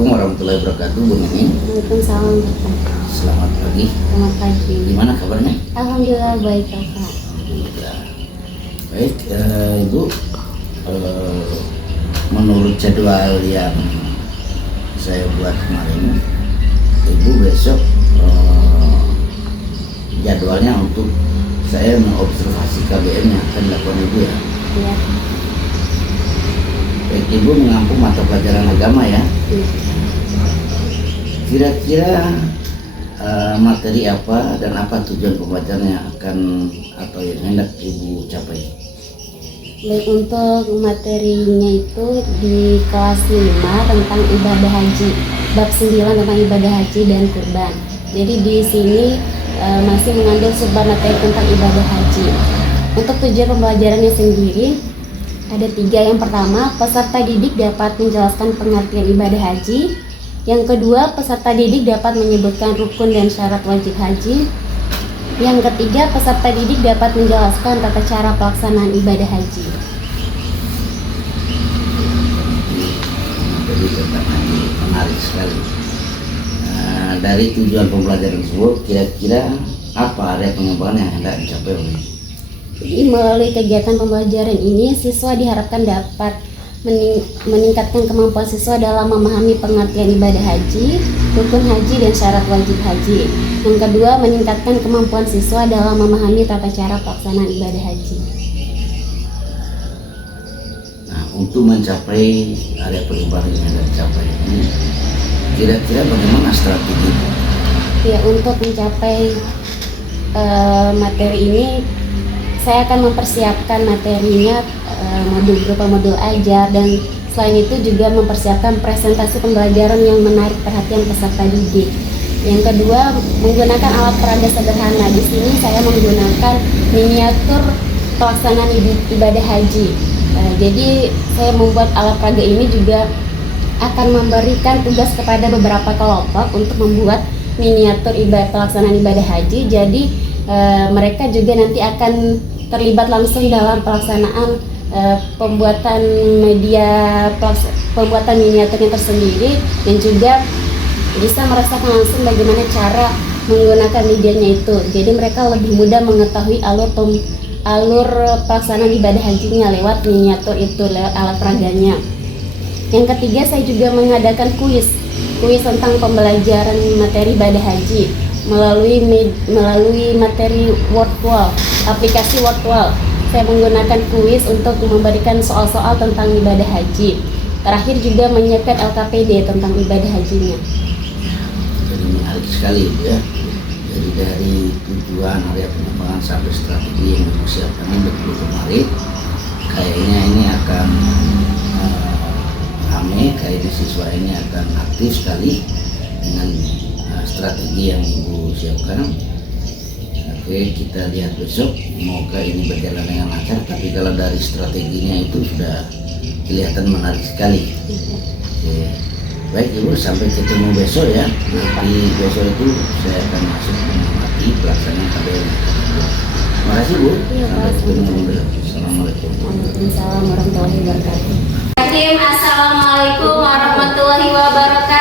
Assalamualaikum warahmatullahi wabarakatuh, Bu Nining. Waalaikumsalam, Bapak. Selamat pagi. Selamat pagi. Gimana kabarnya? Alhamdulillah baik, Bapak. Alhamdulillah. Baik, Ibu. Menurut jadwal yang saya buat kemarin, Ibu besok jadwalnya untuk saya mengobservasi KBM yang akan dilakukan Ibu ya. Iya. Baik, Ibu mengampu mata pelajaran agama ya. Iya. Kira-kira materi apa dan apa tujuan pembelajaran yang akan atau yang hendak Ibu capai? Baik, untuk materinya itu di kelas 5 tentang ibadah haji, bab 9 tentang ibadah haji dan kurban. Jadi di sini masih mengandung sub materi tentang ibadah haji. Untuk tujuan pembelajarannya sendiri ada 3. Yang pertama, peserta didik dapat menjelaskan pengertian ibadah haji. Yang kedua, peserta didik dapat menyebutkan rukun dan syarat wajib haji. Yang ketiga, peserta didik dapat menjelaskan tata cara pelaksanaan ibadah haji. Jadi tentang haji menarik sekali. Dari tujuan pembelajaran tersebut, kira-kira apa area pengembangan yang hendak dicapai oleh Ibu? Jadi melalui kegiatan pembelajaran ini, siswa diharapkan dapat meningkatkan kemampuan siswa dalam memahami pengertian ibadah haji, rukun haji, dan syarat wajib haji. Yang kedua, meningkatkan kemampuan siswa dalam memahami tata cara pelaksanaan ibadah haji. Nah, untuk mencapai area pengembangan yang hendak dicapai ini, kira-kira bagaimana strategi? Ya, untuk mencapai materi ini, saya akan mempersiapkan materinya berupa modul ajar, dan selain itu juga mempersiapkan presentasi pembelajaran yang menarik perhatian peserta didik. Yang kedua, menggunakan alat peraga sederhana. Di sini saya menggunakan miniatur pelaksanaan ibadah haji. Jadi saya membuat alat peraga ini juga akan memberikan tugas kepada beberapa kelompok untuk membuat miniatur pelaksanaan ibadah haji. Jadi mereka juga nanti akan terlibat langsung dalam pelaksanaan pembuatan miniaturnya tersendiri, dan juga bisa merasakan langsung bagaimana cara menggunakan medianya itu. Jadi mereka lebih mudah mengetahui alur pelaksanaan ibadah hajinya lewat miniatur itu, lewat alat peraganya. Yang ketiga, saya juga mengadakan kuis tentang pembelajaran materi ibadah haji melalui materi Wordwall, aplikasi Wordwall. Saya menggunakan kuis untuk memberikan soal-soal tentang ibadah haji. Terakhir juga menyiapkan LKPD tentang ibadah hajinya. Jadi menarik sekali ya. Jadi dari tujuan area pengembangan sampai strategi yang dipersiapkan ini betul-betul menarik. Kayaknya ini akan ramai, kayaknya siswa ini akan aktif sekali dengan strategi yang Ibu siapkan. Oke, kita lihat besok, semoga ini berjalan dengan lancar. Tapi kalau dari strateginya itu sudah kelihatan menarik sekali. Oke. Baik Ibu, sampai ketemu besok ya. Nanti besok itu saya akan masuk mengamati pelaksanaan KBM. Terima kasih Bu. Iya, Sampai Pak. ketemu. Assalamualaikum. Waalaikumsalam warahmatullahi wabarakatuh. Assalamualaikum warahmatullahi wabarakatuh.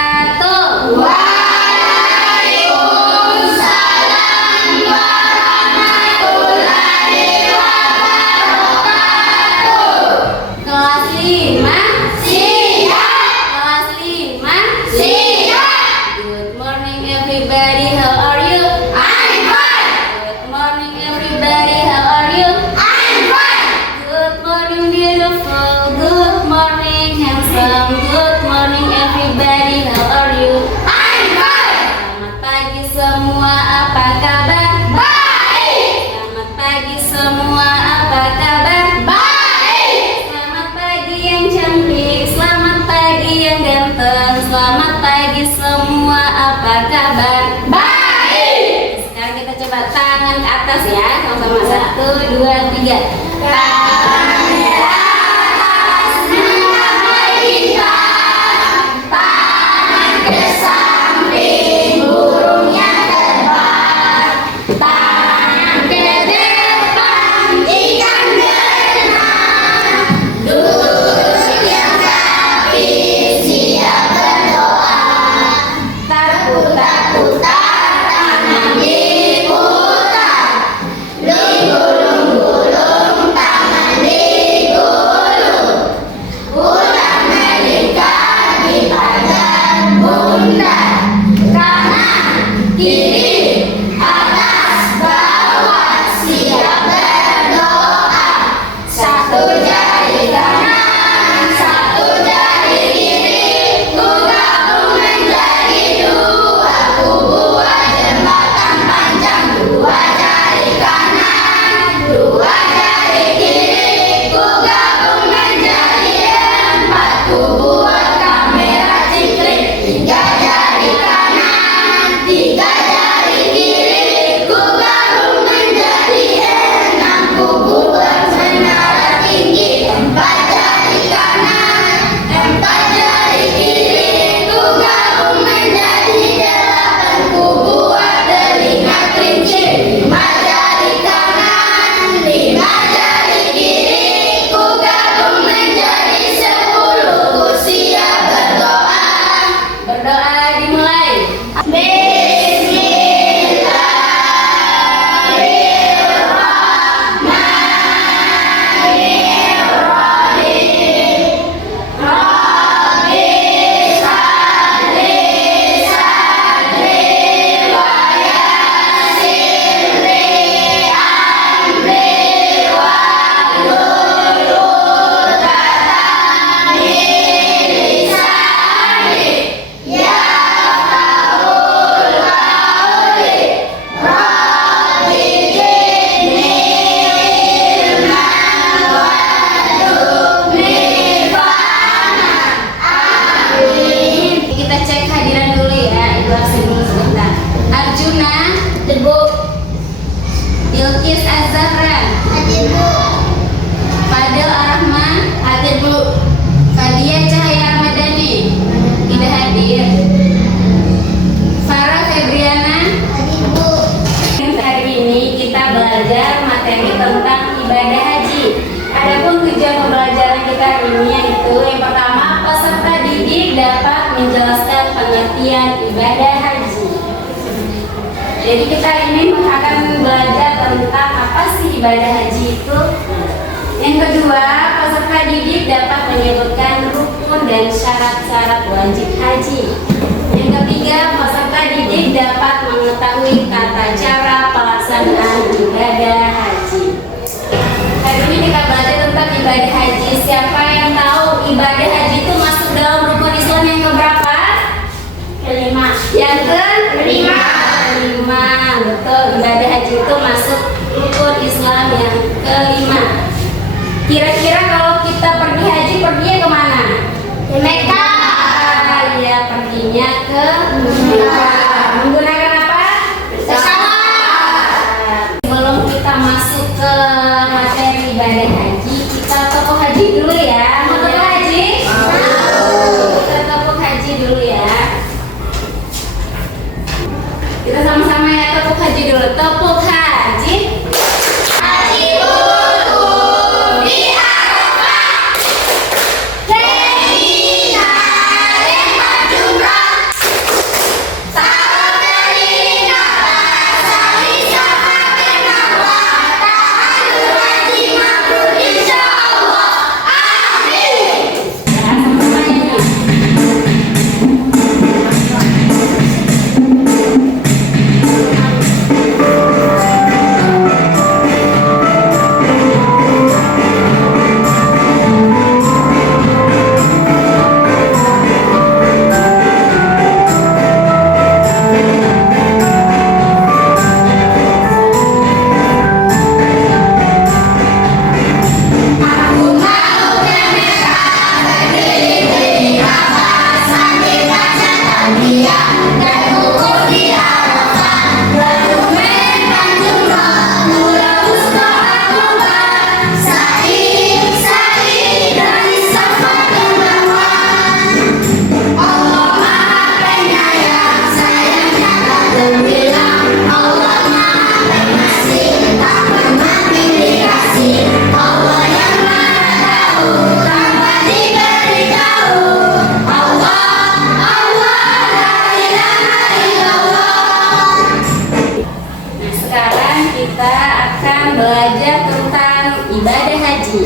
Kelas 5 siap. Kelas 5 siap. Good morning everybody, how are you? I'm fine. Good morning everybody, how are you? I'm fine. Good morning beautiful, good morning handsome, good morning everybody, how are you? I'm fine. Selamat pagi semua, apa kabar? Baik. Selamat pagi semua, apa kabar? Baik. Selamat pagi yang cantik, selamat pagi yang ganteng, selamat pagi semua, apa kabar? Baik. Sekarang kita coba tangan ke atas ya, sama-sama 1, 2, 3. Tangan di atas, menambahkan tangan ke samping, burungnya terbang. Tangan ke depan, ikan berenang. Duduk yang rapi, siap berdoa. Bilqis Az-Zahra. Hadir Bu. Fadil Ar-Rahman. Hadir Bu. Fadia Cahaya Ahmadani. Tidak hadir. Farah Febriana. Hadir Bu. Hari ini kita belajar materi tentang ibadah haji. Adapun tujuan pembelajaran kita hari ini yaitu yang pertama, peserta didik dapat menjelaskan pengertian ibadah haji. Jadi kita ini akan belajar tentang apa sih ibadah haji itu. Yang kedua, peserta didik dapat menyebutkan rukun dan syarat-syarat wajib haji. Yang ketiga, peserta didik dapat mengetahui tata cara pelaksanaan ibadah haji. Hari ini kita belajar tentang ibadah haji. Siapa yang tahu ibadah haji itu masuk dalam rukun Islam yang keberapa? Kelima. Yang kelima. Betul, ibadah haji itu masuk rukun Islam yang kelima. Kira-kira kalau kita pergi haji, perginya kemana? Ke Mekah. Ya, perginya ke Mekah. Menggunakan apa? Pesawat. Sebelum kita masuk ke materi ibadah haji, kita tepuk haji dulu ya. Mau tepuk haji? Kita tepuk haji dulu ya. Kita sama-sama ya tepuk haji dulu. Tepuk haji. Haji wudhu di Arafah. Mina lempar jumrah. Sahabat dari nafas sali safa ke Marwah. Tahallul haji mabrur insyaallah. Amin. Ya, sama-sama ya. Aku mau ke Mekah, berkeliling Ka'bah sambil baca talbiyah dan wukuf di Arafah. Lalu melempar jumrah, nurul wusta Aqabah. Sa'i dari Safa ke Marwah. Allah Maha Penyayang, sayangnya tak terbilang. Allah Maha Pengasih, tak pernah pilih kasih. Allah yang Maha Tahu, tanpa diberitahu. Allah, Allah, la ilaha illallah. Nah, sekarang kita akan belajar tentang ibadah haji.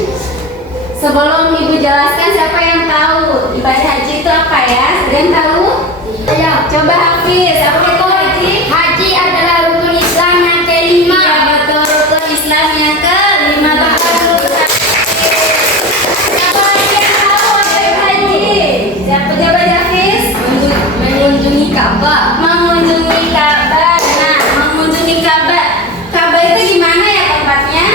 Sebelum Ibu jelaskan, siapa yang tahu ibadah haji itu apa ya? Ada yang tahu? Ayo. Coba Hafiz, apa itu haji? Haji adalah rukun Islam yang kelima. Iya, betul, rukun Islam yang kelima. Betul. Siapa lagi yang tahu apa itu haji? Siapa coba Hafiz? Mengunjungi Ka'bah. Mengunjungi Ka'bah. Nah, mengunjungi Ka'bah. Ka'bah itu gimana ya tempatnya?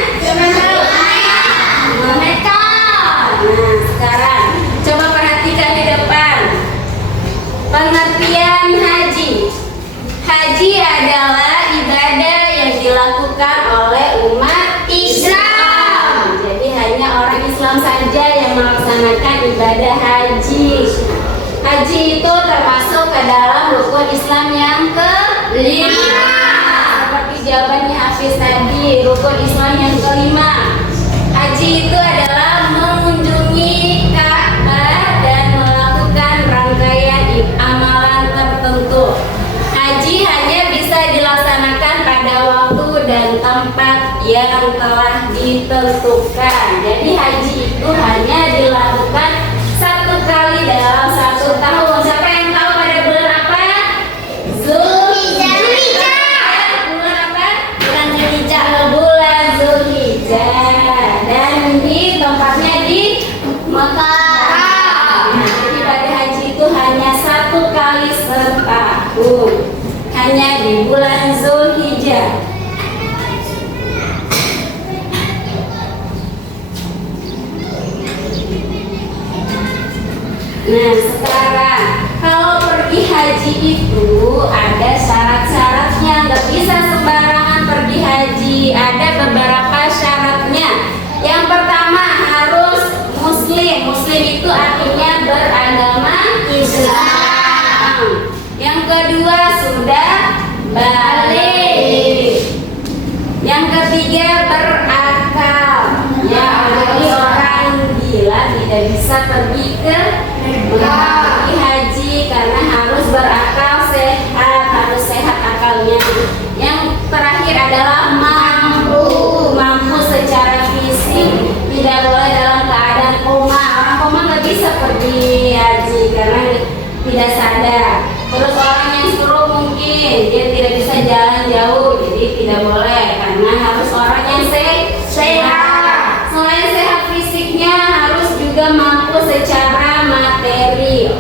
Mekah. Nah, sekarang coba perhatikan di depan. Pengertian haji. Haji adalah ibadah yang dilakukan oleh umat Islam. Jadi hanya orang Islam saja yang melaksanakan ibadah haji. Haji itu termasuk ke dalam rukun Islam yang kelima. Seperti jawabannya Hafiz tadi, rukun Islam yang kelima. Haji itu adalah mengunjungi Ka'bah dan melakukan rangkaian amalan tertentu. Haji hanya bisa dilaksanakan pada waktu dan tempat yang telah ditentukan. Jadi haji itu hanya dilakukan satu kali dalam satu tahun. Siapa yang tahu pada bulan apa? Zulhijjah. Bulan apa? Bulan Zulhijjah. Bulan Zulhijjah. Dan di tempatnya di Mekah. Nah, jadi pada haji itu hanya satu kali setahun. Hanya di bulan Zulhijjah. Nah, sekarang kalau pergi haji itu ada syarat-syaratnya, nggak bisa sembarangan pergi haji. Ada dia berakal. Ya, jadi orang gila tidak bisa pergi haji karena harus berakal sehat, harus sehat akalnya. Yang terakhir adalah mampu secara fisik, tidak boleh dalam keadaan koma. Orang koma nggak bisa pergi haji karena tidak sadar. Terus orang yang stroke mungkin dia tidak bisa jalan jauh, jadi tidak boleh karena harus orang yang sehat. Selain sehat fisiknya, harus juga mampu secara materi.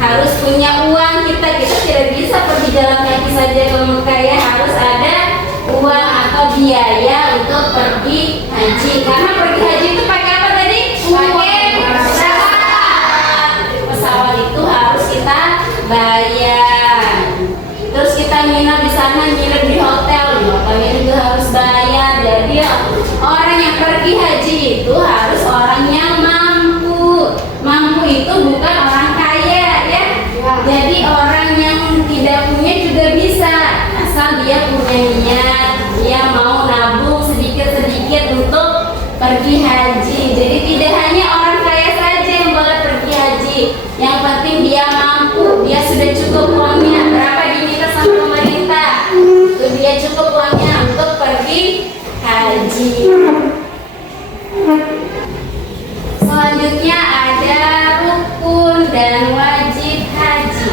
Harus punya uang. Kita tidak bisa pergi jalan kaki saja ke Mekah, ya harus ada uang atau biaya untuk pergi haji. Karena pergi haji itu pakai apa tadi? Pakai pesawat. Pesawat itu harus kita bayar. Terus kita nginep di sana, nginep di hotel juga harus bayar. Jadi orang yang pergi haji itu harus orang yang mampu. Mampu itu bukan orang kaya, ya. Jadi orang yang tidak punya juga bisa, asal dia punya niat, dia mau nabung sedikit-sedikit untuk pergi haji. Jadi tidak hanya orang kaya saja yang boleh pergi haji. Yang penting dia mampu, dia sudah cukup uangnya. Berapa diminta sama pemerintah? Itu dia cukup uangnya untuk pergi haji. Selanjutnya ada rukun dan wajib haji.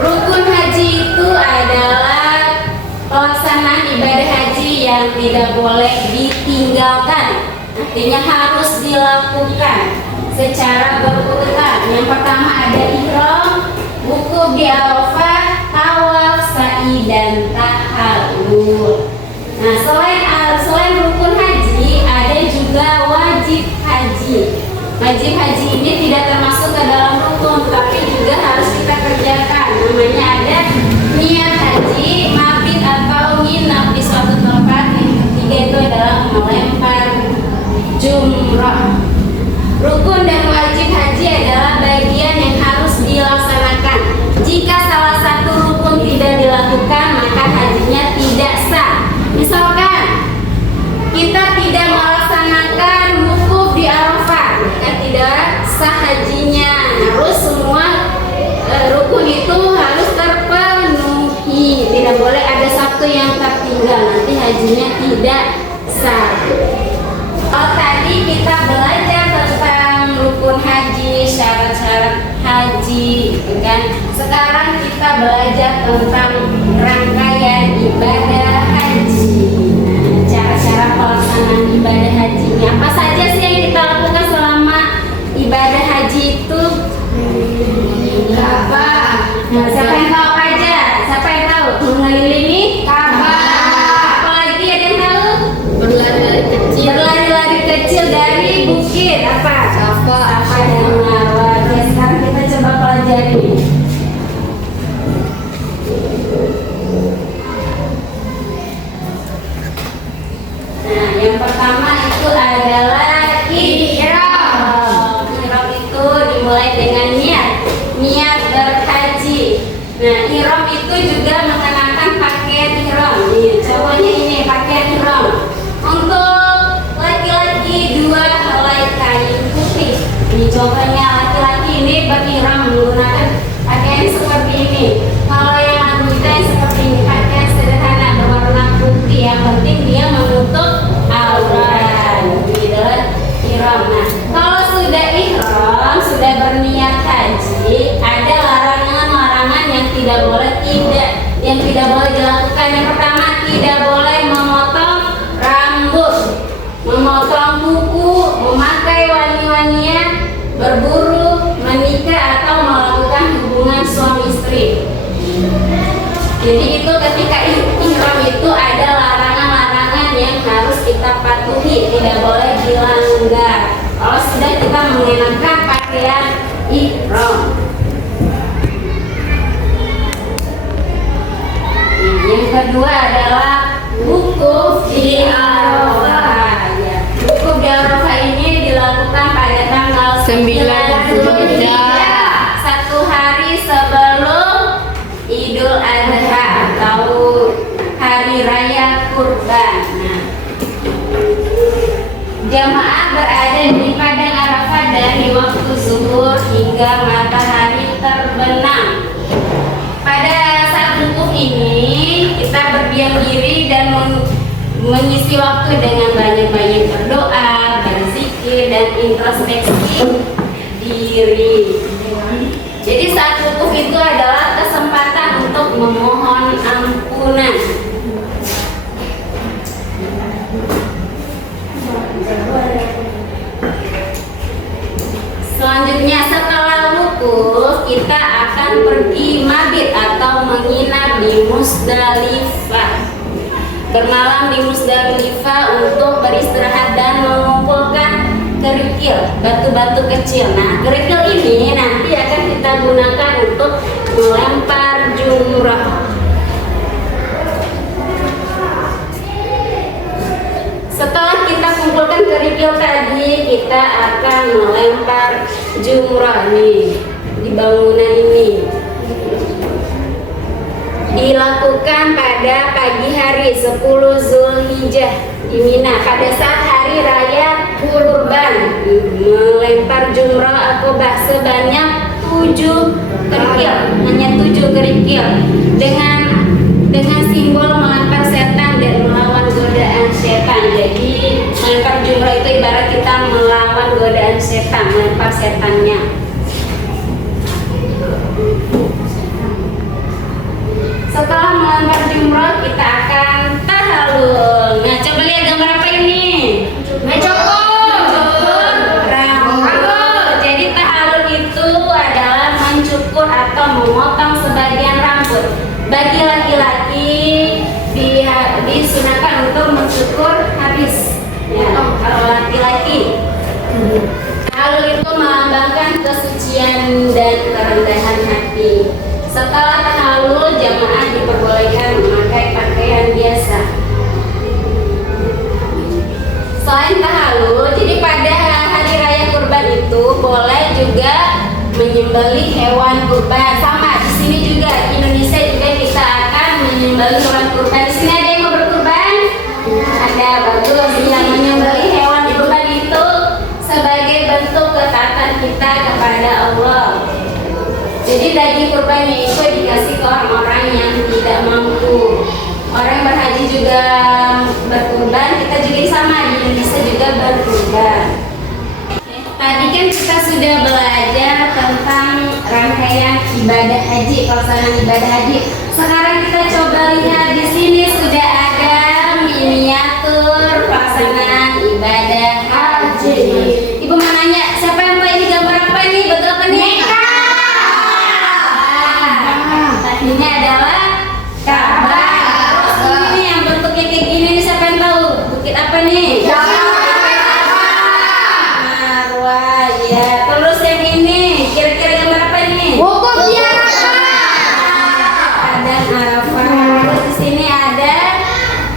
Rukun haji itu adalah pelaksanaan ibadah haji yang tidak boleh ditinggalkan. Artinya harus dilakukan secara berurutan. Yang pertama ada ihram, wukuf di Arafah, tawaf, sa'i, dan tahallul. Nah, selain rukun haji, ada juga wajib haji. Wajib haji ini tidak termasuk ke dalam rukun, tapi juga harus kita kerjakan. Namanya ada niat haji, mabit atau nginap di suatu tempat. Yang ketiga itu adalah melempar jumrah. Rukun dan wajib haji adalah bagian yang harus dilaksanakan. Jika salah satu rukun tidak dilakukan, maka hajinya tidak sah. Misalkan kita tidak melaksanakan wukuf di Arafah, maka tidak sah hajinya. Harus semua rukun itu harus terpenuhi. Tidak boleh ada satu yang tertinggal, nanti hajinya tidak sah. Kalau tadi kita belajar tentang rukun haji, syarat-syarat haji, gitu kan? Sekarang kita belajar tentang rangkaian ibadah haji. Cara-cara pelaksanaan ibadah hajinya. Apa saja sih yang kita lakukan selama ibadah haji itu? Ka'bah. Nah, siapa yang tahu apa aja? Siapa yang tahu? Mengelilingi Ka'bah. Apalagi ada yang tahu? Berlari-lari kecil dari bukit apa? Safa dan Marwah. Oke, sekarang kita coba pelajari. Nah, yang pertama itu adalah ihram. Ihram itu dimulai dengan niat berhaji. Nah, ihram itu juga mengenakan pakaian ihram. Nih, contohnya ini pakaian ihram. Untuk laki-laki 2 helai kain putih. Ini contohnya laki-laki ini berihram menggunakan pakaian seperti ini. Kalau yang wanita yang seperti ini pakaian sederhana berwarna putih. Yang penting dia menutup aurat. Ini adalah ihram. Nah, kalau sudah ihram, sudah berniat haji, ada larangan-larangan yang tidak boleh dilakukan. Yang pertama, tidak boleh memotong rambut, memotong kuku, memakai wangi-wangian, berburu, menikah atau melakukan hubungan suami istri. Jadi itu ketika ihram itu ada larangan-larangan yang harus kita patuhi, tidak boleh dilanggar. Kalau sudah kita mengenakan pakaian ihram. Yang kedua adalah wukuf di Arafah. Ya. Wukuf di Arafah ini dilakukan pada tanggal 9 Zulhijjah, 1 hari sebelum Idul Adha atau hari raya Kurban. Nah, Jamaah berada di padang Arafah dari waktu zuhur hingga matahari terbenam. Pada saat wukuf ini kita berdiam diri dan mengisi waktu dengan banyak-banyak berdoa, berzikir dan introspeksi diri. Jadi saat wukuf itu adalah kesempatan untuk memohon ampunan. Selanjutnya setelah wukuf kita akan pergi mabit atau menginap di Musdalifah. Bermalam di Musdalifah untuk beristirahat dan mengumpulkan kerikil, batu-batu kecil. Nah, kerikil ini nanti akan kita gunakan untuk melempar jumrah. Setelah kita kumpulkan kerikil tadi, kita akan melempar jumrah nih di bangunan ini. Dilakukan pada pagi hari 10 Zulhijjah di Mina pada saat hari raya Kurban. Melempar jumrah akobah sebanyak 7 kerikil, hanya 7 kerikil dengan simbol melempar setan dan melawan godaan setan. Jadi melempar jumrah itu ibarat kita melawan godaan setan, melempar setannya. Setelah melempar jumrah kita akan tahallul. Nah, coba lihat gambar apa ini? Mencukur rambut. Jadi tahallul itu adalah mencukur atau memotong sebagian rambut. Bagi laki-laki disunahkan untuk mencukur habis. Ya, kalau laki-laki. Tahallul itu melambangkan kesucian dan kerendahan hati. Setelah tahallul, jamaah diperbolehkan memakai pakaian biasa. Selain tahallul, jadi pada hari raya kurban itu boleh juga menyembelih hewan kurban. Sama di sini juga di Indonesia juga kita akan menyembelih hewan kurban. Di sini ada yang mau berkurban? Ada, bagus. Yang menyembelih hewan kurban itu sebagai bentuk ketaatan kita kepada Allah. Jadi daging kurbannya itu dikasih ke orang-orang yang tidak mampu. Orang berhaji juga berkurban, kita juga sama di Indonesia juga berkurban. Tadi kan kita sudah belajar tentang rangkaian ibadah haji, pelaksanaan ibadah haji. Sekarang kita coba lihat di sini sudah ada miniatur pelaksanaan ibadah haji. Ibu mau nanya, siapa yang tahu ini gambar apa nih? Betul apa nih? Ini adalah Ka'bah. Terus ini yang bentuknya kayak gini nih, siapa yang tahu? Bukit apa nih? Marwah. Ya. Terus yang ini kira-kira gambar apa nih? Wukuf di Padang Arafah. Terus di sini ada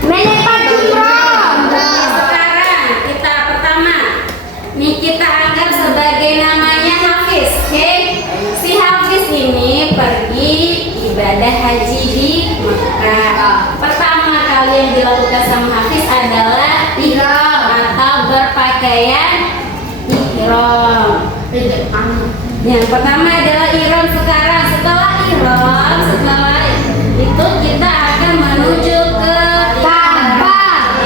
melempar jumrah. Sekarang kita pertama nih kita anggap sebagai namanya Hafiz. Oke? Si Hafiz ini pergi ibadah haji di Mekah. Pertama kali yang dilakukan sama Hafiz adalah ihram atau berpakaian ihram. Yang pertama adalah ihram. Sekarang setelah ihram, setelah itu kita akan menuju ke Ka'bah.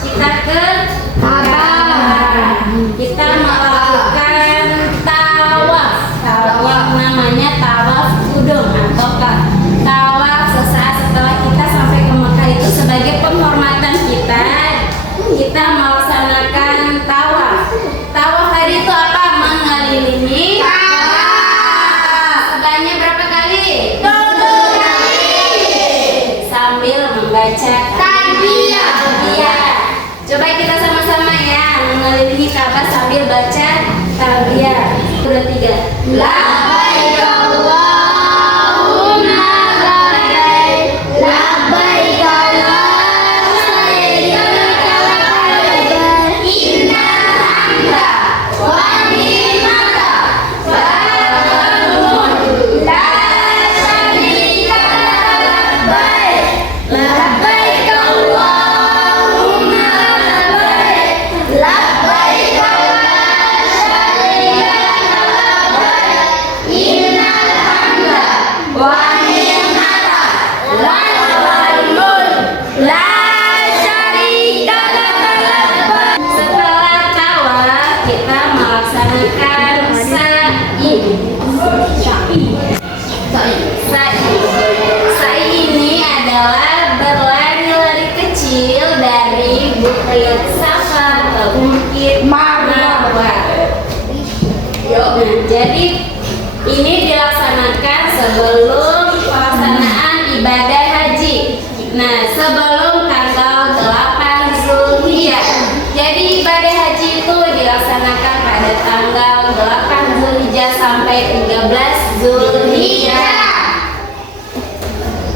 Kita ke Ka'bah. Kita melakukan tawaf. Yang namanya tawaf kudum atau tawaf sesaat setelah kita sampai ke Mekah. Itu sebagai penghormatan kita melaksanakan tawaf. Tawaf tadi itu apa? Mengelilingi sebanyak berapa kali? 7 kali. Sambil membaca talbiyah. Coba kita sama-sama ya, mengelilingi Ka'bah sambil baca talbiyah. Udah 3. Labbaik Allahumma labbaik, labbaik Allahumma labbaik, innal hamda wan ni'mata wal mulk la syarika labbaik, labbaik Allahumma labbaik, Bukit Safa ke Bukit Marwah. Nah, jadi ini dilaksanakan sebelum pelaksanaan ibadah haji. Nah, sebelum tanggal 8 Zulhijjah. Jadi ibadah haji itu dilaksanakan pada tanggal 8 Zulhijjah sampai 13 Zulhijjah.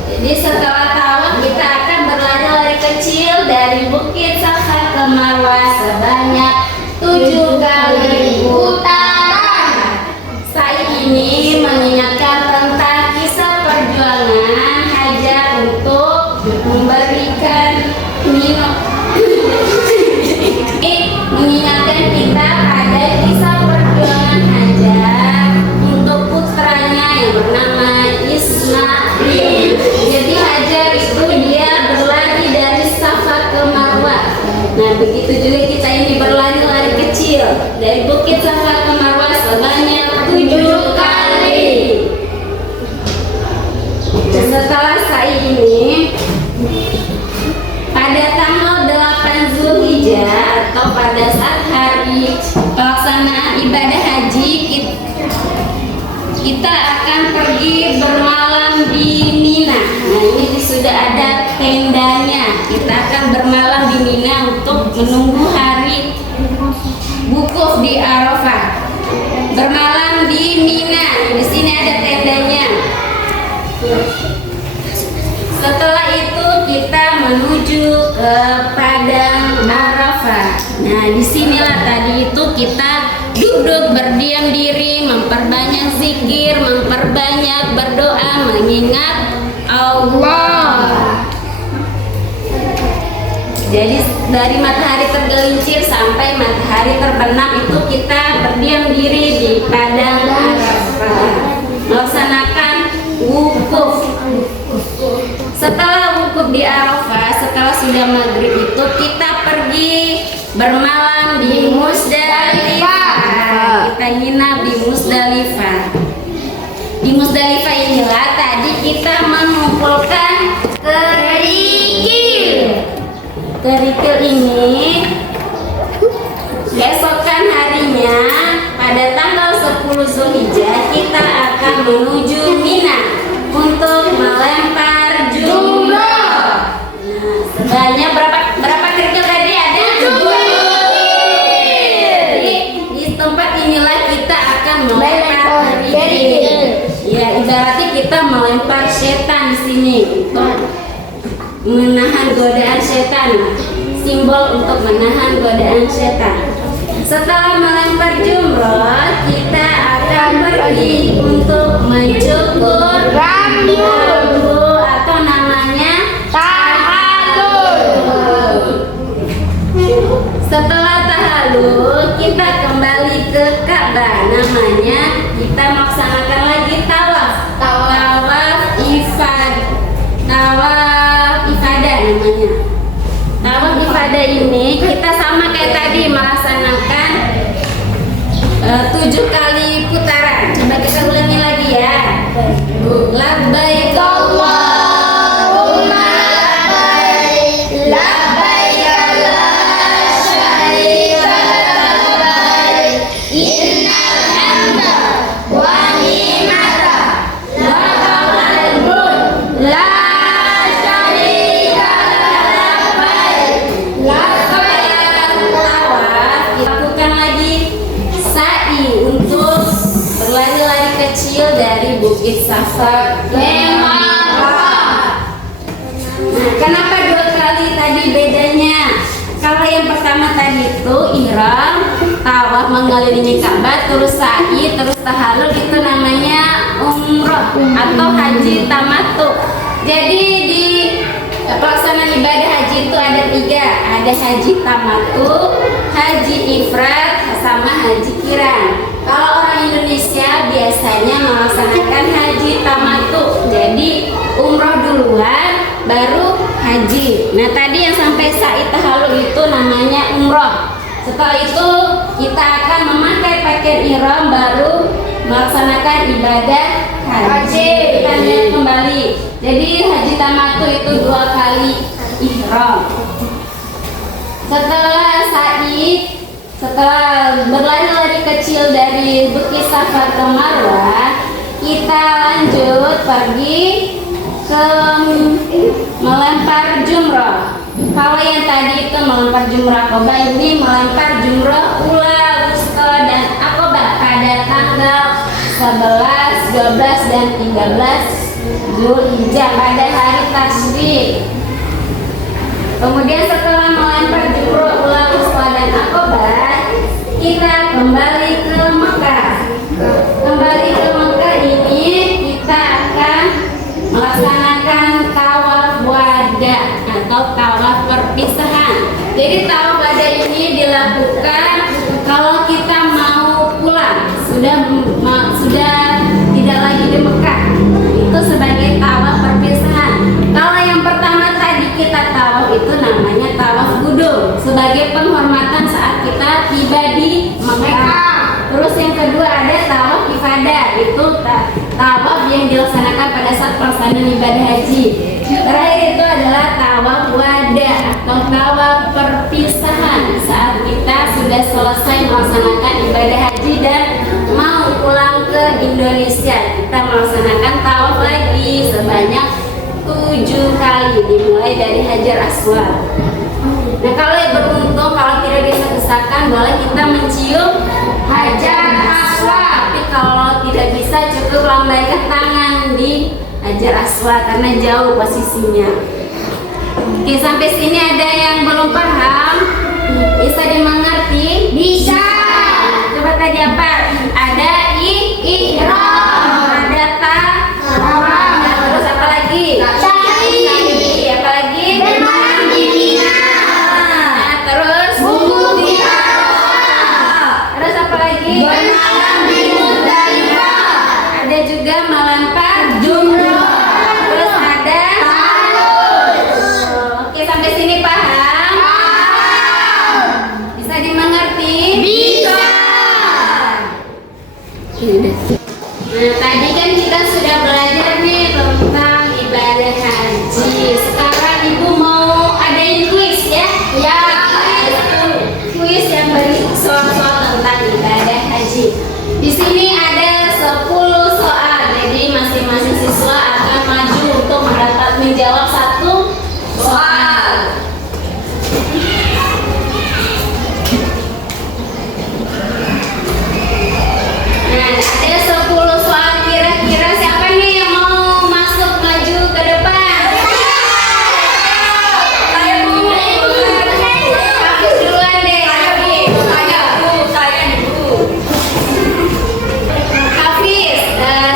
Jadi setelah tawaf kita akan berlari kecil dari Bukit Safa ke Marwah sebanyak 7 kali putaran. Sa'i ini mengingatkan tentang kisah perjuangan Hajar untuk memberikan minum. Mengingatkan kita pada kisah perjuangan Hajar untuk putranya yang bernama Ismail. Jadi Hajar itu dia berlari dari Safa ke Marwah. Nah, begitu juga kita ini berlari kecil dari Bukit Safa ke Marwah sebanyak 7 kali. Setelah sa'i ini, pada tanggal 8 Zulhijjah atau pada saat hari pelaksanaan ibadah haji, kita akan pergi bermalam di Mina. Nah, ini sudah ada tendanya. Kita akan bermalam di Mina untuk menunggu hari wukuf di Arafah. Bermalam di Mina. Di sini ada tendanya. Setelah itu kita menuju ke Padang Arafah. Nah, disinilah tadi itu kita duduk berdiam diri, memperbanyak zikir, memperbanyak berdoa, mengingat Allah. Jadi dari matahari tergelincir sampai matahari terbenam itu kita berdiam diri di Padang Arafah, melaksanakan wukuf. Setelah wukuf di Arafah, setelah sudah maghrib itu kita pergi bermalam di Musdalifah. Kita nginap di Musdalifah. Di Musdalifah inilah tadi kita mengumpulkan kerikil. Kerikil ini besokan harinya pada tanggal 10 Zulhijjah kita akan menuju Mina untuk melempar jumroh. Nah, sebanyak berapa kerikil tadi? Ada 7 kerikil. Di tempat inilah kita akan melempar kerikil. Ya, ibaratnya kita melempar setan di sini untuk menahan godaan setan. Simbol untuk menahan godaan setan. Setelah melempar jumroh, kita akan pergi untuk mencukur rambut atau namanya tahallul. Setelah tahallul, kita kembali ke Ka'bah. Namanya kita melaksanakan lagi tawaf. Tawaf ifadah namanya. Tawaf ifadah ini kita sama kayak tadi melaksanakan 7 kali putaran. Coba kita ulangi lagi ya. Labbaik Allahumma labbaik, labbaik la syarika labbaik, innal hamda wa ni'mata laka wal mulk la syarika labbaik, labbaik. Tawaf dilakukan lagi sa'i untuk berlari-lari kecil dari Bukit Safa ke Marwah. Nah, kenapa 2 kali tadi bedanya? Kalau yang pertama tadi itu ihram, tawaf mengelilingi Ka'bah, terus sa'i, terus tahallul, itu namanya umroh atau haji tamattu. Jadi di pelaksanaan ibadah haji itu ada 3, ada haji tamattu, haji ifrad, sama haji kiran. Kalau orang Indonesia biasanya melaksanakan haji tamattu, jadi umroh duluan baru haji. Nah, tadi yang sampai sa'i tahallul itu namanya umroh. Setelah itu kita akan memakai pakaian ihram baru melaksanakan ibadah haji. Kita lihat kembali. Jadi haji tamattu itu 2 kali ihram. Setelah berlari-lari kecil dari Bukit Safa ke Marwah, kita lanjut pergi ke melempar jumrah. Kalau yang tadi itu melempar jumrah Aqabah, ini melempar jumrah ula, wusta, dan Aqabah pada tanggal 11, 12, dan 13 Zulhijjah pada hari Tasyrik. Kemudian setelah melempar jumrah ula, wusta, dan Aqabah, kita kembali ke Mekah. Kembali ke Mekah ini kita akan melaksanakan tawaf wada atau tawaf perpisahan. Jadi tawaf wada ini dilakukan kalau kita mau pulang, sudah tidak lagi di Mekah. Itu sebagai tawaf perpisahan. Kalau yang pertama tadi kita tawaf itu namanya tawaf qudum sebagai penghormatan saat kita tiba di Mekah. Terus yang kedua ada tawaf ifadah, itu tawaf yang dilaksanakan pada saat pelaksanaan ibadah haji. Terakhir itu adalah tawaf wada atau tawaf perpisahan saat kita sudah selesai melaksanakan ibadah haji dan mau pulang ke Indonesia. Kita melaksanakan tawaf lagi sebanyak 7 kali dimulai dari Hajar Aswad. Nah, kalau yang beruntung, kalau tidak bisa-bisakan, boleh kita mencium Hajar Aswad. Tapi kalau tidak bisa, cukup lambaikan tangan di Hajar Aswad karena jauh posisinya. Oke, sampai sini ada yang belum paham? Bisa dimengerti? Bisa. Coba tadi apa? Ada ihram, ada tahram, terus apa lagi? Apa lagi? Terus terus apa lagi? Ada juga melempar jumrah. Terus ada oke, sampai sini paham? Bisa dimengerti? Bisa. Nah, tadi kan kita sudah belajar nih tentang ibadah haji. Sekarang Ibu mau adain kuis ya? Ya. Kuis yang beri soal-soal tentang ibadah haji. Di sini ada 10 soal. Jadi masing-masing siswa akan maju untuk menjawab satu soal. Nah, ada 10 soal. Kira-kira siapa nih yang mau masuk maju ke depan? Hafiz duluan deh. Hafiz,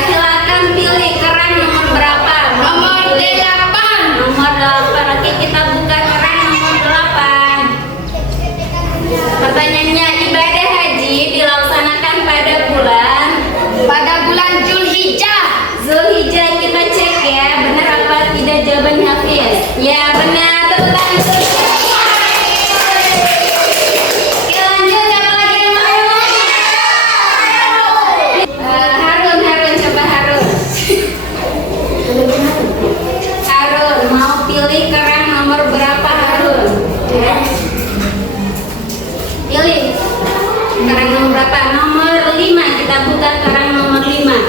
silakan pilih keran nomor berapa? Nomor 8. Nomor 8. Oke, kita buka keran nomor 8. Pertanyaannya, ibadah haji dilaksanakan pada bulan Zulhijjah. Zulhijjah, kita cek ya, benar apa tidak jawabannya Hafiz? Ya, benar. Tepuk tangan untuk oke, lanjut. Siapa lagi yang mau? Harun, coba Harun. Harun, mau pilih keran nomor berapa Harun? Ya. Pilih keran nomor berapa? Nomor 5. Kita buka keran nomor 5.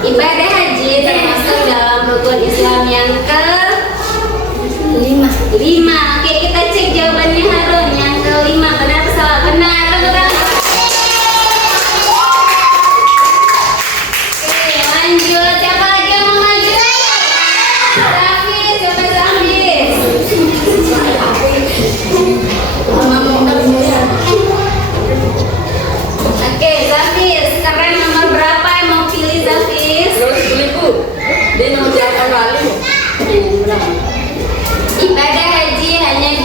Ibadah haji termasuk dalam rukun Islam yang ke-5. Oke, kita cek jawabannya Harun. Yang ke-5 benar atau salah? Benar. Tepuk tangan. Oke, lanjut. Siapa lagi yang mau maju? Hafiz, coba Hafiz. Oke, Hafiz, keran nomor berapa yang mau pilih Hafiz? Dia mau jawab kembali. Ibadah haji hanya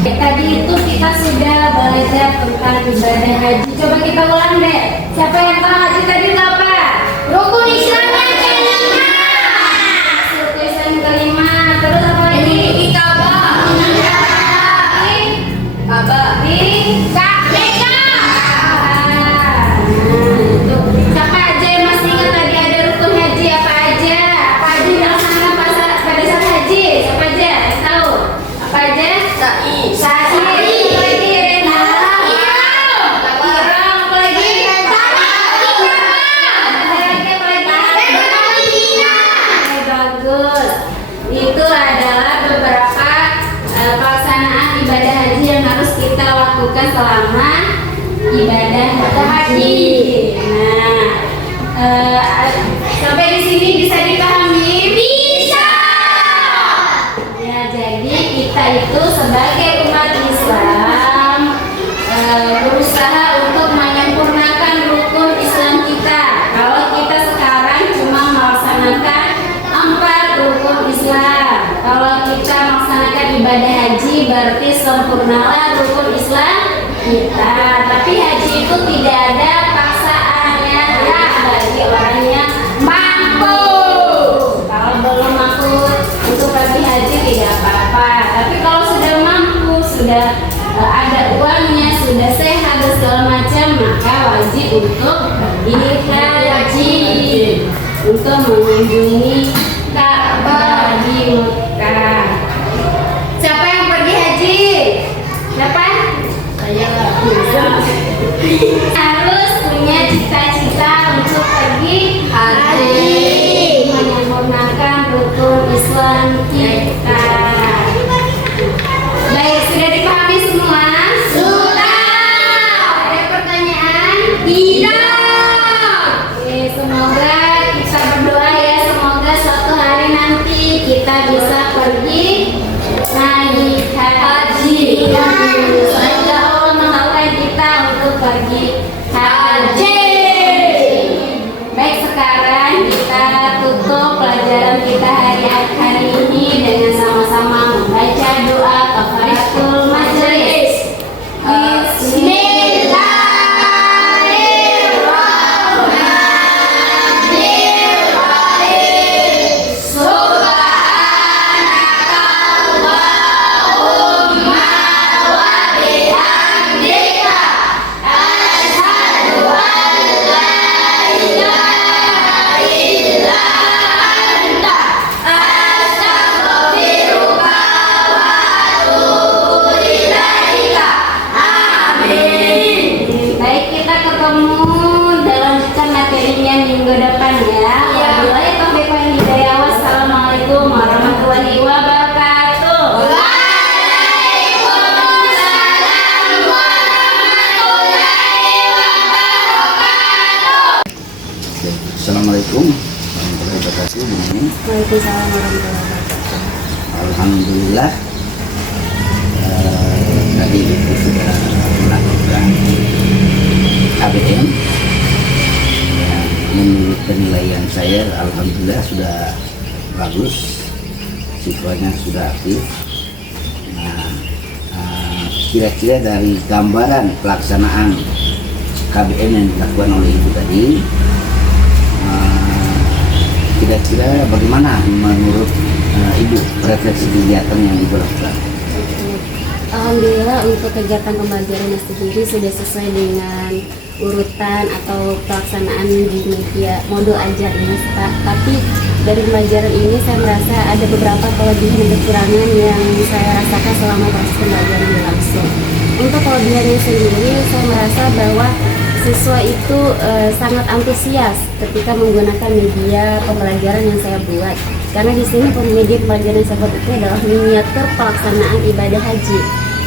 Tadi itu kita sudah belajar tentang ibadah haji. Coba kita ulang deh. Siapa yang tahu haji tadi itu apa? Rukun Islam yang kelima. Rukun Islam yang kelima. Terus apa lagi? Ka'bah. Ka'bah. Siapa aja yang masih ingat tadi ada rukun haji apa aja? Apa aja yang dilaksanakan pada saat haji? Siapa aja? Yang tahu? Apa aja? Sa'i. Sa'i. Apa lagi? Ihram. Apa lagi? Bagus. Itu adalah beberapa pelaksanaan ibadah haji yang harus kita lakukan selama ibadah haji. Nah, sampai di sini bisa dipahami? Bisa. Ya, jadi kita itu sebagai umat Islam berusaha untuk menyempurnakan rukun Islam kita. Kalau kita sekarang cuma melaksanakan 4 rukun Islam. Kalau kita melaksanakan ibadah haji berarti sempurnalah rukun Islam kita. Tapi haji itu tidak ada paksaan ya bagi orang yang mampu. Kalau belum mampu untuk pergi haji tidak apa-apa. Tapi kalau sudah mampu, sudah ada uangnya, sudah sehat dan segala macam, maka wajib untuk pergi haji untuk mengunjungi Ka'bah di Mekah. Siapa yang pergi haji? Siapa? Saya. Harus punya cita-cita untuk pergi haji, menyempurnakan rukun Islam kita. Baik, sudah dipahami semua? Sudah. Ada pertanyaan? Tidak. Oke, semoga kita berdoa ya, semoga suatu hari nanti kita bisa pergi naik haji. Semoga Allah memampukan kita untuk pergi haji. Baik, sekarang kita tutup pelajaran kita hari ini dengan sama-sama membaca doa kafaratul majelis. Baik, kita ketemu dalam lanjutan materinya minggu depan ya. Wabillahi taufiq wal hidayah. Wassalamualaikum warahmatullahi wabarakatuh. Assalamualaikum warahmatullahi wabarakatuh. Ini Waalaikumsalam warahmatullahi wabarakatuh. alhamdulillah tadi itu sudah melakukan KBM. Menurut penilaian saya alhamdulillah sudah bagus, siswanya sudah aktif. Nah, kira-kira dari gambaran pelaksanaan KBM yang dilakukan oleh ibu tadi, kira-kira bagaimana menurut ibu refleksi kegiatan yang ibu lakukan? Alhamdulillah untuk kegiatan pembelajaran sendiri sudah sesuai dengan urutan atau pelaksanaan di media modul ajarnya, Pak. Tapi dari pembelajaran ini saya merasa ada beberapa kelebihan dan kekurangan yang saya rasakan selama proses pembelajaran berlangsung. Untuk kelebihannya sendiri, saya merasa bahwa siswa itu sangat antusias ketika menggunakan media pembelajaran yang saya buat. Karena di sini media pembelajaran yang saya buat itu adalah miniatur pelaksanaan ibadah haji.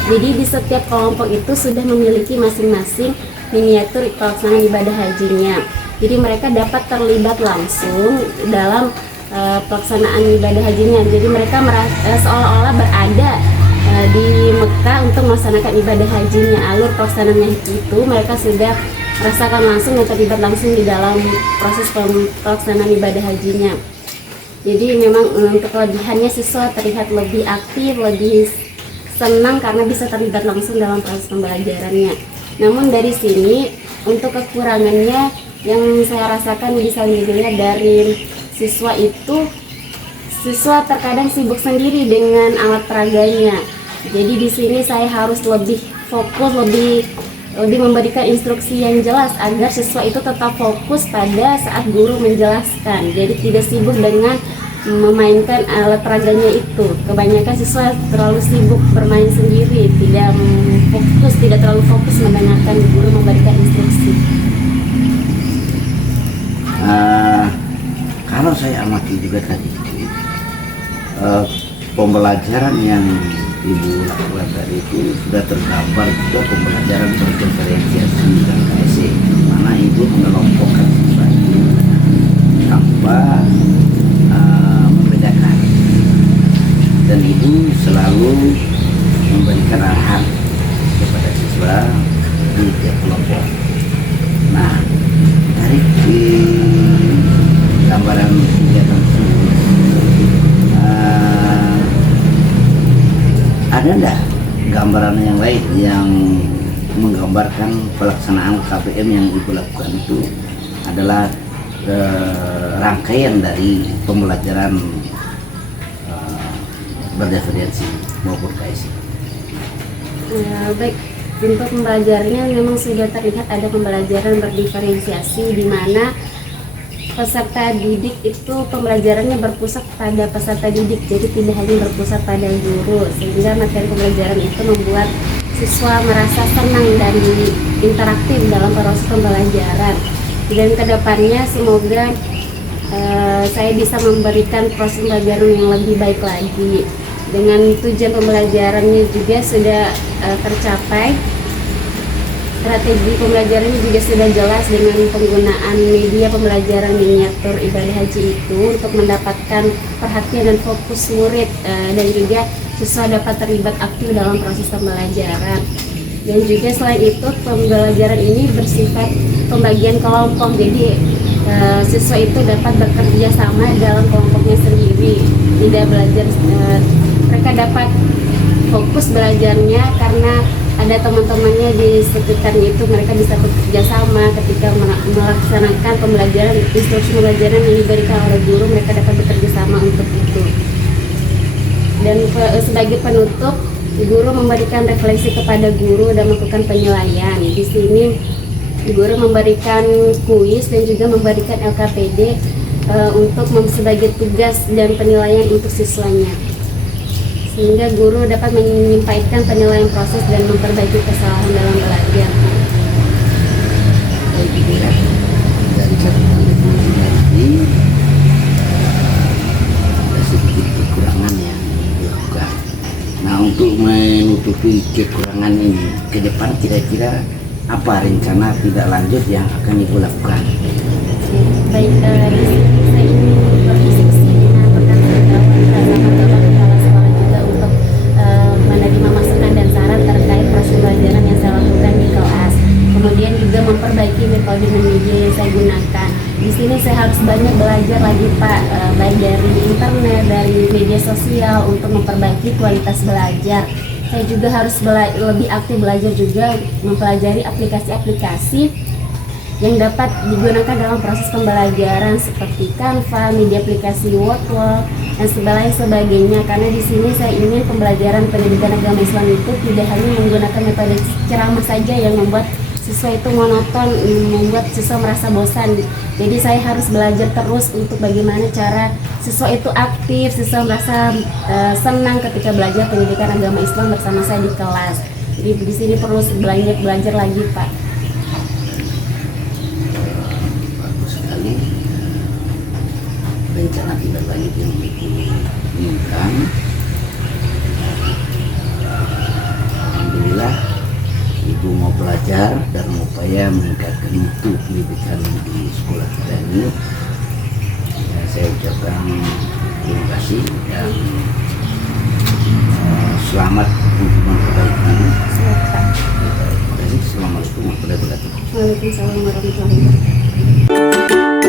Jadi di setiap kelompok itu sudah memiliki masing-masing miniatur pelaksanaan ibadah hajinya. Jadi mereka dapat terlibat langsung dalam pelaksanaan ibadah hajinya. Jadi mereka seolah-olah berada di Mekah untuk melaksanakan ibadah hajinya. Alur pelaksanaannya itu mereka sudah rasakan langsung dan terlibat langsung di dalam proses pelaksanaan ibadah hajinya. Jadi memang untuk kelebihannya siswa terlihat lebih aktif, lebih senang karena bisa terlibat langsung dalam proses pembelajarannya. Namun dari sini untuk kekurangannya yang saya rasakan bisa dilihat dari siswa itu, siswa terkadang sibuk sendiri dengan alat peraganya. Jadi di sini saya harus lebih fokus, lebih memberikan instruksi yang jelas agar siswa itu tetap fokus pada saat guru menjelaskan. Jadi tidak sibuk dengan memainkan alat peraganya itu. Kebanyakan siswa terlalu sibuk bermain sendiri, tidak terlalu fokus mendengarkan guru memberikan instruksi. Kalau saya amati juga tadi pembelajaran yang Ibu lakukan tadi itu sudah tergambar juga pembelajaran berdiferensiasi dan KSE, mana Ibu mengelompokkan siswa itu tanpa membedakan, dan Ibu selalu memberikan arahan kepada siswa di tiap kelompok. Nah, dari gambaran kegiatan tersebut ada enggak gambaran yang lain yang menggambarkan pelaksanaan KPM yang Ibu lakukan itu adalah rangkaian dari pembelajaran berdiferensiasi maupun KSE? Baik, untuk pembelajarannya memang sudah terlihat ada pembelajaran berdiferensiasi di mana peserta didik itu pembelajarannya berpusat pada peserta didik, jadi tidak hanya berpusat pada guru, sehingga materi pembelajaran itu membuat siswa merasa senang dan interaktif dalam proses pembelajaran. Dan kedepannya semoga saya bisa memberikan proses pembelajaran yang lebih baik lagi. Dengan tujuan pembelajarannya juga sudah tercapai. Strategi pembelajarannya juga sudah jelas dengan penggunaan media pembelajaran miniatur ibadah haji itu untuk mendapatkan perhatian dan fokus murid, dan juga siswa dapat terlibat aktif dalam proses pembelajaran. Dan juga selain itu pembelajaran ini bersifat pembagian kelompok, jadi siswa itu dapat bekerja sama dalam kelompoknya sendiri, tidak belajar, mereka dapat fokus belajarnya karena ada teman-temannya di sekitarnya itu, mereka bisa bekerja sama ketika melaksanakan pembelajaran, instruksi pembelajaran yang diberikan oleh guru, mereka dapat bekerja sama untuk itu. Dan sebagai penutup, guru memberikan refleksi kepada guru dan melakukan penilaian. Di sini guru memberikan kuis dan juga memberikan LKPD untuk sebagai tugas dan penilaian untuk siswanya, sehingga guru dapat menyampaikan penilaian proses dan memperbaiki kesalahan dalam belajar. Baik, Ibu ya, dari catatan Ibu tadi ada sedikit kekurangan yang dilakukan. Nah, untuk menutupi kekurangan ini ke depan, kira-kira apa rencana tidak lanjut yang akan Ibu lakukan? Baik, saya ingin berdiskusi dengan rekan-rekan bersama kepala sekolah juga untuk menerima masukan dan saran terkait proses pembelajaran yang saya lakukan di kelas. Kemudian juga memperbaiki metode dan media yang saya gunakan. Di sini saya harus banyak belajar lagi Pak, baik dari internet, dari media sosial untuk memperbaiki kualitas belajar. Saya juga harus lebih aktif belajar juga mempelajari aplikasi-aplikasi yang dapat digunakan dalam proses pembelajaran seperti Canva, media aplikasi Wordwall, dan sebagainya. Karena di sini saya ingin pembelajaran pendidikan agama Islam itu tidak hanya menggunakan metode ceramah saja yang membuat siswa itu monoton, membuat siswa merasa bosan. Jadi saya harus belajar terus untuk bagaimana cara siswa itu aktif, siswa merasa senang ketika belajar pendidikan agama Islam bersama saya di kelas. Jadi di sini perlu banyak belajar lagi Pak. Bagus sekali rencana tidak lanjut yang Ibu inginkan. Alhamdulillah Ibu mau belajar dan upaya meningkatkan mutu pendidikan di sekolah kita ini. Ya, saya ucapkan terima kasih dan selamat untuk memperbaiki. Terima kasih. Assalamualaikum warahmatullahi wabarakatuh. Waalaikumsalam warahmatullahi wabarakatuh.